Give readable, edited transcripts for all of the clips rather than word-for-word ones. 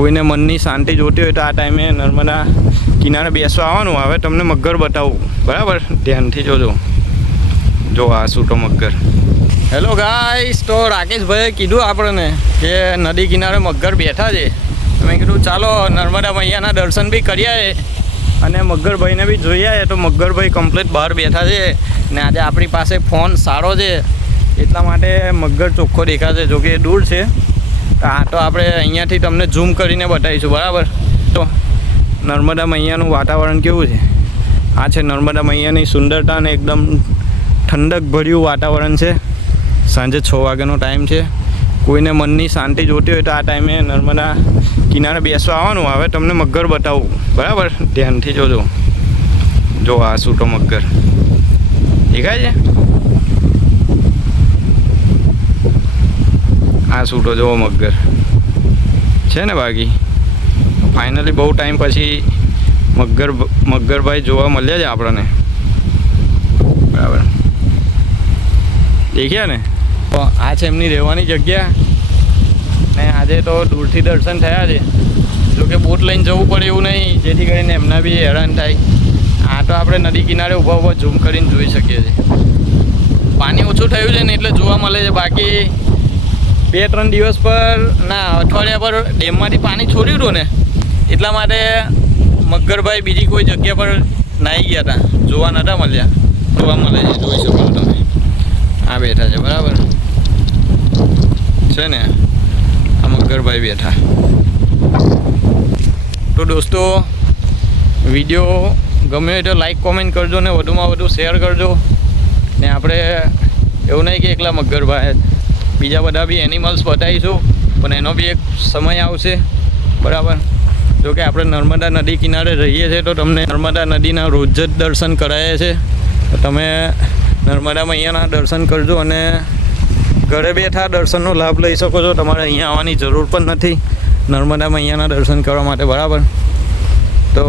કોઈને મનની શાંતિ જોતી હોય તો આ ટાઈમે નર્મદા કિનારે બેસવા આવવાનું. હવે તમને મગર બતાવું, બરાબર? ધ્યાનથી જોજો. જો આ સૂટો મગર. હેલો ગાઈસ, તો રાકેશભાઈએ કીધું આપણને કે નદી કિનારે મગર બેઠા છે. મેં કીધું ચાલો નર્મદા મૈયાના દર્શન બી કરી આવીએ અને મગરભાઈને બી જોઈ આવીએ. તો મગરભાઈ કમ્પ્લીટ બહાર બેઠા છે ને આજે આપણી પાસે ફોન સારો છે એટલા માટે મગર ચોખ્ખો દેખાશે. જો કે દૂર છે, આ તો આપણે અહીંયાથી તમને ઝૂમ કરીને બતાવીશું, બરાબર? તો નર્મદા મૈયાનું વાતાવરણ કેવું છે? આ છે નર્મદા મૈયાની સુંદરતા અને એકદમ ઠંડક ભર્યું વાતાવરણ છે. સાંજે 6 વાગ્યાનો ટાઈમ છે. કોઈને મનની શાંતિ જોતી હોય તો આ ટાઈમે નર્મદા કિનારે બેસવા આવવાનું. હવે તમને મગર બતાવું, બરાબર? ધ્યાનથી જોજો. જો આ સૂટો મગર દેખાય છે. આ સૂટો જોવો મગર છે ને. બાકી ફાઇનલી બહુ ટાઈમ પછી મગરભાઈ જોવા મળ્યા છે આપણને, બરાબર? દેખ્યા ને. તો આ છે એમની રહેવાની જગ્યા ને આજે તો દૂરથી દર્શન થયા છે. જોકે બોટ લઈને જવું પડે એવું નહીં, જેથી કરીને એમના બી હેરાન થાય. આ તો આપણે નદી કિનારે ઊભા ઝૂમ કરીને જોઈ શકીએ છીએ. પાણી ઓછું થયું છે ને એટલે જોવા મળે છે. બાકી 2-3 દિવસ પર ના અઠવાડિયા પર ડેમમાંથી પાણી છોડ્યું હતું ને એટલા માટે મગરભાઈ બીજી કોઈ જગ્યા પર નાહી ગયા હતા, જોવા નહોતા મળ્યા. જોવા મળે છે, જોઈ શકો છો તમે. આ બેઠા છે, બરાબર છે ને. આ મગરભાઈ બેઠા. તો દોસ્તો, વિડીયો ગમે હોય તો લાઈક કોમેન્ટ કરજો ને વધુમાં વધુ શેર કરજો. ને આપણે એવું નહીં કે એકલા મગરભાઈ, બીજા બધા બી એનિમલ્સ બતાવીશું, પણ એનો બી એક સમય આવશે, બરાબર? જો કે આપણે નર્મદા નદી કિનારે રહીએ છીએ તો તમને નર્મદા નદીના રોજ જ દર્શન કરાયા છે. તો તમે નર્મદા મૈયાના દર્શન કરજો અને ઘરે બેઠા દર્શનનો લાભ લઈ શકો છો. તમારે અહીંયા આવવાની જરૂર પણ નથી નર્મદા મૈયાના દર્શન કરવા માટે, બરાબર? તો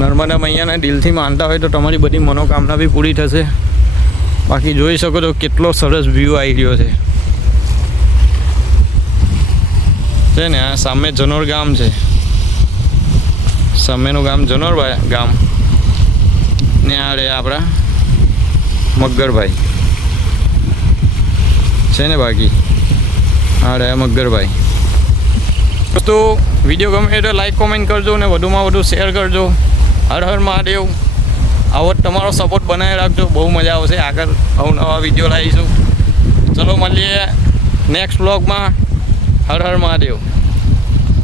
નર્મદા મૈયાના દિલથી માનતા હોય તો તમારી બધી મનોકામના બી પૂરી થશે. બાકી જોઈ શકો છો કેટલો સરસ વ્યૂ આવી રહ્યો છે ને. આ સામે જનોર ગામ છે, સામેનું ગામ જનોર ગામ ને આ રે આપણા મગરભાઈ છે ને. બાકી આ રે મગરભાઈ. તો વિડીયો ગમે તો લાઈક કોમેન્ટ કરજો ને વધુમાં વધુ શેર કરજો. હર હર મહાદેવ. આવો તમારો સપોર્ટ બનાવી રાખજો, બહુ મજા આવશે. આગળ અવનવા વિડીયો લાવીશું. ચલો મળીએ નેક્સ્ટ બ્લોગમાં. હર હર મહાદેવ.